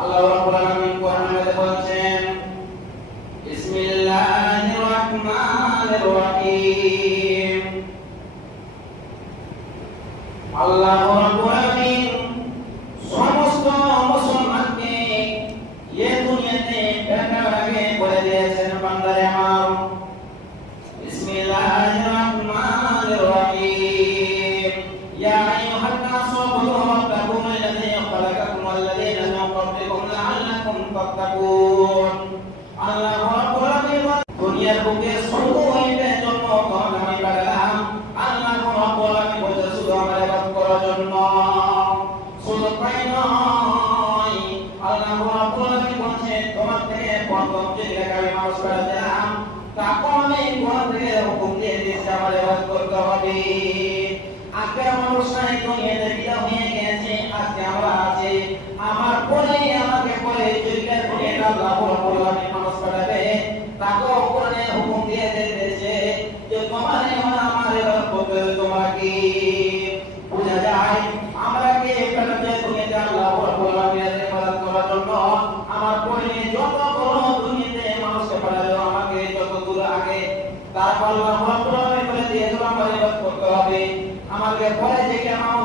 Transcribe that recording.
আল্লাহ রাব্বুল আলামিন কোরআনে বলছেন বিসমিল্লাহির রাহমানির রহিম। আল্লাহ রাব্বুল আলামিন সমস্ত মুসলমানকে এই দুনিয়াতে দেখার আগে বলে দিয়েছেন, বান্দারে আমার বিসমিল্লাহির রাহমানির রহিম। ইয়া আইয়ুহান নাসু উবুদু রাব্বাকুম আল্লাযী খালাকাকুম ওয়াল্লাযীনা মিন ক্বাবলিকুম লাআল্লাকুম তাত্তাকুন। আল্লাহ রাব্বুল আলামিন দুনিয়ার বুকে শুধু এর জন্য তোমাকে আমি পাঠালাম। আল্লাহ রাব্বুল আলামিন বলেছে শুধু আমার ইবাদত করার জন্য, শুধু তাই নয়। আল্লাহ রাব্বুল আলামিন বলেছেন তোমার থেকে প্রথম যে আমি মানুষ বানালাম তাকে আমি কোরআন থেকে হুকুম দিয়ে দিয়েছি আমার ইবাদত করতে হবে। আজকে মানুষ নাই দুনিয়াতে বিদায় হয়ে গেছে, আজকে আমরা আছি। আমার পরে আমাকে পরে দুনিয়ার বুকে আল্লাহ রাব্বুল আলামিন মানুষ বানাবে, তাকে কোরআনে হুকুম দিয়ে দিয়েছে যে তোমার আমার ইবাদত করতে তোমরা কি বুঝা যায় আমরা কি এখানে দুনিয়াতে আল্লাহ রাব্বুল আলামিনের ইবাদত করার জন্য আমার পরে যত বড় দুনিয়াতে মানুষকে পাঠালো আমাকে যত দূর আগে তারপর আল্লাহ রাব্বুল আলামিন বলে দিয়েছিল আমার ইবাদত করতে হবে। আমাকে পরে যে আমার